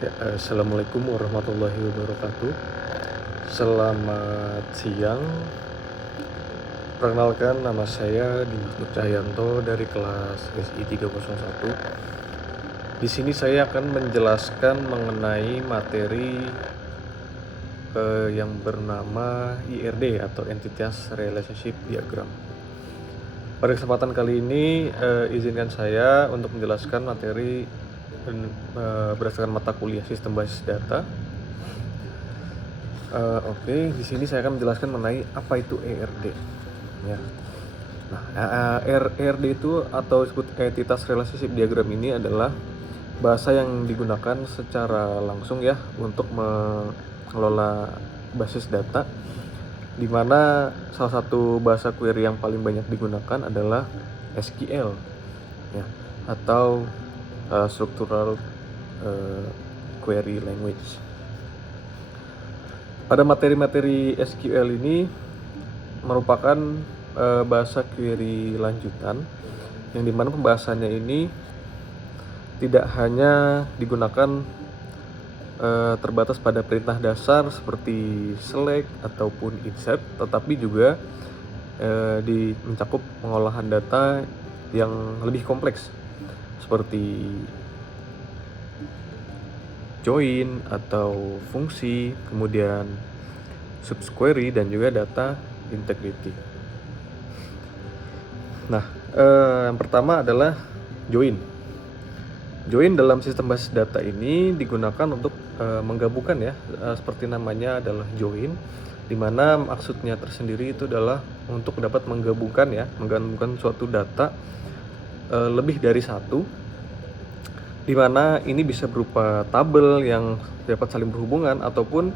Assalamualaikum warahmatullahi wabarakatuh. Selamat siang. Perkenalkan, nama saya Dimas Nur Cahyanto dari kelas SI 301. Di sini saya akan menjelaskan mengenai materi yang bernama IRD atau Entitas Relationship Diagram. Pada kesempatan kali ini, izinkan saya untuk menjelaskan materi berdasarkan mata kuliah Sistem Basis Data. Di sini saya akan menjelaskan mengenai apa itu ERD. Ya. Nah, ERD itu atau disebut Entitas Relationship Diagram ini adalah bahasa yang digunakan secara langsung ya untuk mengelola basis data, di mana salah satu bahasa query yang paling banyak digunakan adalah SQL ya, atau Structural Query Language. Pada materi-materi SQL ini merupakan bahasa query lanjutan yang dimana pembahasannya ini tidak hanya digunakan terbatas pada perintah dasar seperti select ataupun insert, tetapi juga mencakup pengolahan data yang lebih kompleks seperti join atau fungsi, kemudian subquery dan juga data integrity. Nah, yang pertama adalah join. Join dalam sistem basis data ini digunakan untuk menggabungkan ya, seperti namanya adalah join, di mana maksudnya tersendiri itu adalah untuk dapat menggabungkan suatu data lebih dari satu, di mana ini bisa berupa tabel yang dapat saling berhubungan ataupun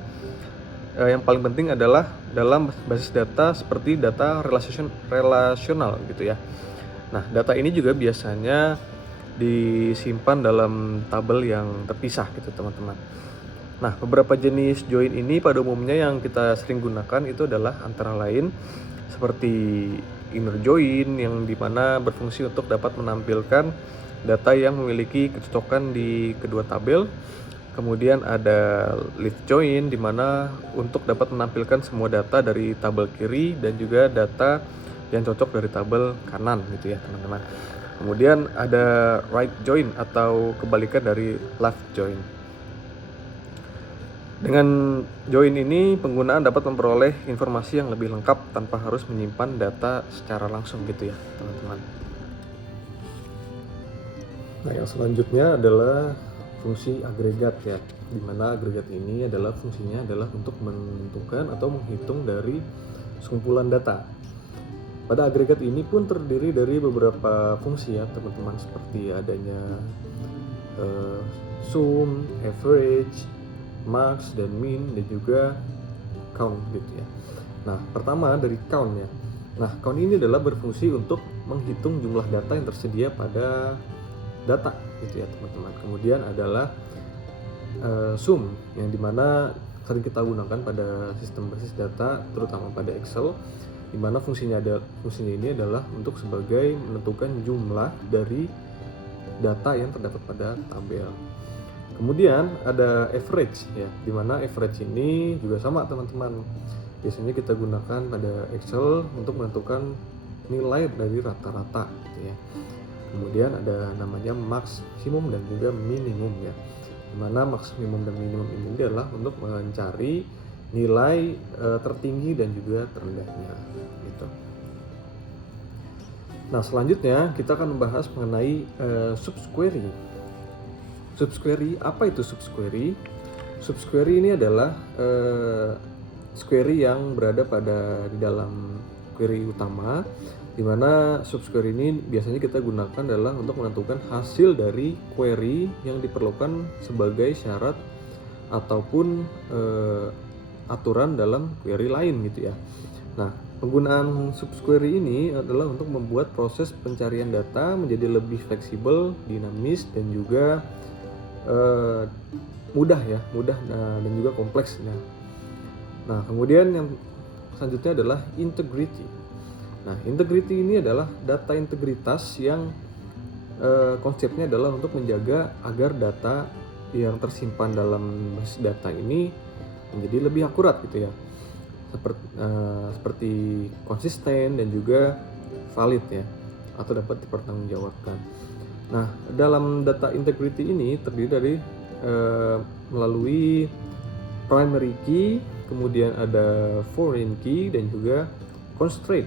yang paling penting adalah dalam basis data seperti data relasional gitu ya. Nah, data ini juga biasanya disimpan dalam tabel yang terpisah gitu teman-teman. Nah, beberapa jenis join ini pada umumnya yang kita sering gunakan itu adalah antara lain seperti inner join, yang dimana berfungsi untuk dapat menampilkan data yang memiliki kecocokan di kedua tabel. Kemudian ada left join, di mana untuk dapat menampilkan semua data dari tabel kiri dan juga data yang cocok dari tabel kanan gitu ya teman-teman. Kemudian ada right join atau kebalikan dari left join. Dengan join ini penggunaan dapat memperoleh informasi yang lebih lengkap tanpa harus menyimpan data secara langsung gitu ya teman-teman. Nah, yang selanjutnya adalah fungsi agregat ya, di mana agregat ini adalah fungsinya adalah untuk menentukan atau menghitung dari sekumpulan data. Pada agregat ini pun terdiri dari beberapa fungsi ya teman-teman, seperti adanya sum, average, max, dan min, dan juga count gitu ya. Nah, pertama dari count ya. Nah, count ini adalah berfungsi untuk menghitung jumlah data yang tersedia pada data gitu ya teman-teman. Kemudian adalah sum, yang dimana sering kita gunakan pada sistem basis data, terutama pada Excel, dimana fungsinya ini adalah untuk sebagai menentukan jumlah dari data yang terdapat pada tabel. Kemudian ada average ya, dimana average ini juga sama teman-teman. Biasanya kita gunakan pada Excel untuk menentukan nilai dari rata-rata gitu ya. Kemudian ada namanya maksimum dan juga minimum ya, dimana maksimum dan minimum ini adalah untuk mencari nilai tertinggi dan juga terendahnya gitu. Nah, selanjutnya kita akan membahas mengenai subquery. Subquery, apa itu subquery? Subquery ini adalah query yang berada di dalam query utama, di mana subquery ini biasanya kita gunakan adalah untuk menentukan hasil dari query yang diperlukan sebagai syarat ataupun aturan dalam query lain gitu ya. Nah, penggunaan subquery ini adalah untuk membuat proses pencarian data menjadi lebih fleksibel, dinamis, dan juga mudah dan juga kompleks ya. Nah, kemudian yang selanjutnya adalah integrity. Nah, integrity ini adalah data integritas yang konsepnya adalah untuk menjaga agar data yang tersimpan dalam basis data ini menjadi lebih akurat gitu ya, seperti konsisten dan juga valid ya, atau dapat dipertanggungjawabkan. Nah, dalam data integrity ini terdiri dari melalui primary key, kemudian ada foreign key dan juga constraint,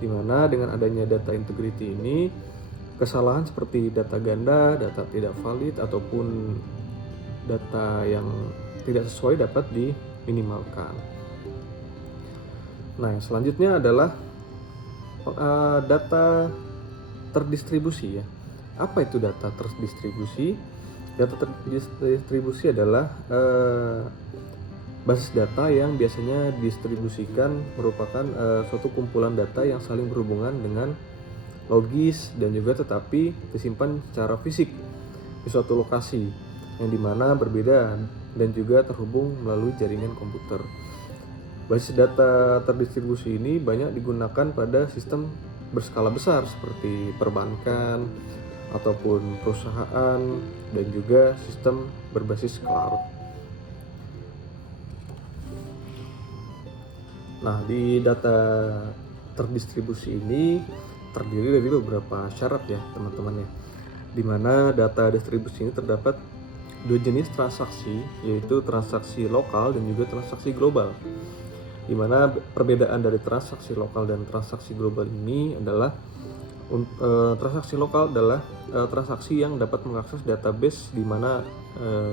di mana dengan adanya data integrity ini kesalahan seperti data ganda, data tidak valid ataupun data yang tidak sesuai dapat diminimalkan. Nah, selanjutnya adalah data terdistribusi ya. Apa itu data terdistribusi? Data terdistribusi adalah basis data yang biasanya didistribusikan merupakan suatu kumpulan data yang saling berhubungan dengan logis dan juga tetapi disimpan secara fisik di suatu lokasi yang dimana berbeda dan juga terhubung melalui jaringan komputer. Basis data terdistribusi ini banyak digunakan pada sistem berskala besar seperti perbankan ataupun perusahaan dan juga sistem berbasis cloud. Nah, di data terdistribusi ini terdiri dari beberapa syarat ya teman-teman ya, di mana data distribusi ini terdapat dua jenis transaksi, yaitu transaksi lokal dan juga transaksi global. Di mana perbedaan dari transaksi lokal dan transaksi global ini adalah transaksi lokal adalah transaksi yang dapat mengakses database di mana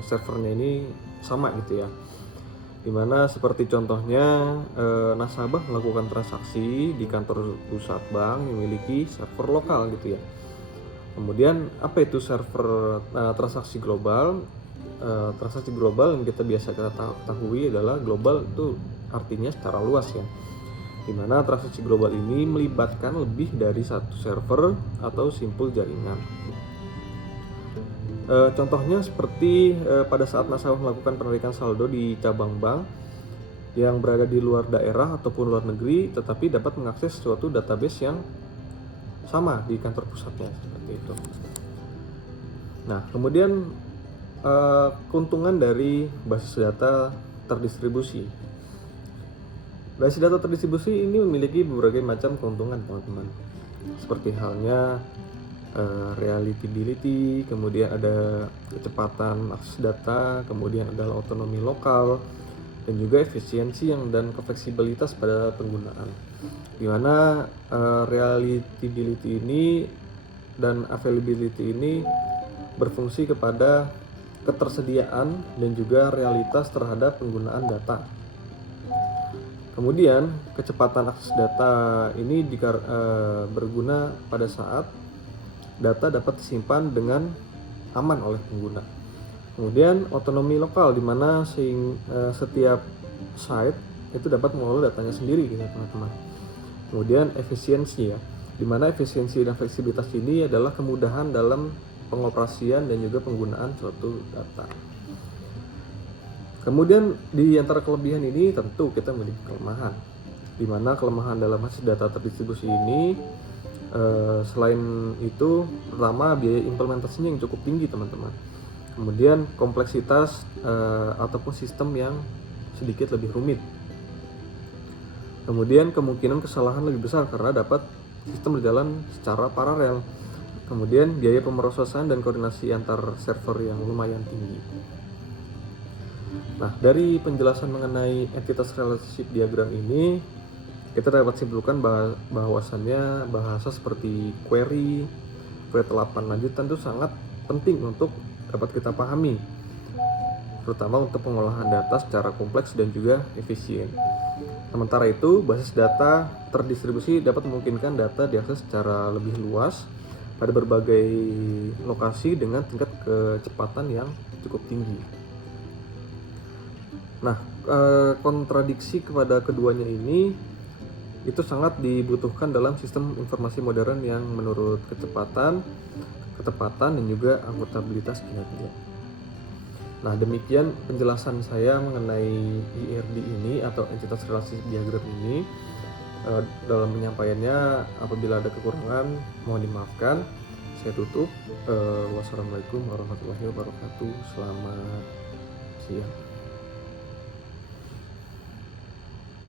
servernya ini sama gitu ya. Dimana seperti contohnya nasabah melakukan transaksi di kantor pusat bank yang memiliki server lokal gitu ya. Kemudian apa itu server transaksi global? Transaksi global yang kita ketahui adalah global itu artinya secara luas ya. Dimana transaksi global ini melibatkan lebih dari satu server atau simpul jaringan. Contohnya seperti pada saat nasabah melakukan penarikan saldo di cabang bank yang berada di luar daerah ataupun luar negeri, tetapi dapat mengakses suatu database yang sama di kantor pusatnya, seperti itu. Nah, kemudian keuntungan dari basis data terdistribusi. Basis data terdistribusi ini memiliki berbagai macam keuntungan, teman-teman. Seperti halnya reliability, kemudian ada kecepatan akses data, kemudian adalah otonomi lokal dan juga efisiensi dan fleksibilitas pada penggunaan. Di mana reliability ini dan availability ini berfungsi kepada ketersediaan dan juga realitas terhadap penggunaan data. Kemudian kecepatan akses data ini berguna pada saat data dapat disimpan dengan aman oleh pengguna. Kemudian otonomi lokal, di mana setiap site itu dapat mengelola datanya sendiri gitu teman-teman. Kemudian efisiensi ya, di mana efisiensi dan fleksibilitas ini adalah kemudahan dalam pengoperasian dan juga penggunaan suatu data. Kemudian di antara kelebihan ini tentu kita memiliki kelemahan, di mana kelemahan dalam basis data terdistribusi ini selain itu, pertama biaya implementasinya yang cukup tinggi teman-teman. Kemudian kompleksitas ataupun sistem yang sedikit lebih rumit. Kemudian kemungkinan kesalahan lebih besar karena dapat sistem berjalan secara paralel. Kemudian biaya pemrosesan dan koordinasi antar server yang lumayan tinggi. Nah, dari penjelasan mengenai entitas relationship diagram ini, kita dapat simpulkan bahwasannya bahasa seperti query 8 lanjutan itu sangat penting untuk dapat kita pahami, terutama untuk pengolahan data secara kompleks dan juga efisien. Sementara itu, basis data terdistribusi dapat memungkinkan data diakses secara lebih luas pada berbagai lokasi dengan tingkat kecepatan yang cukup tinggi. Nah, kontradiksi kepada keduanya ini itu sangat dibutuhkan dalam sistem informasi modern yang menurut ketepatan dan juga akuntabilitas kinerja. Nah, demikian penjelasan saya mengenai IRD ini atau entitas relasi diagram ini. Dalam penyampaiannya, apabila ada kekurangan mohon dimaafkan. saya tutup. Wassalamualaikum warahmatullahi wabarakatuh. Selamat siang.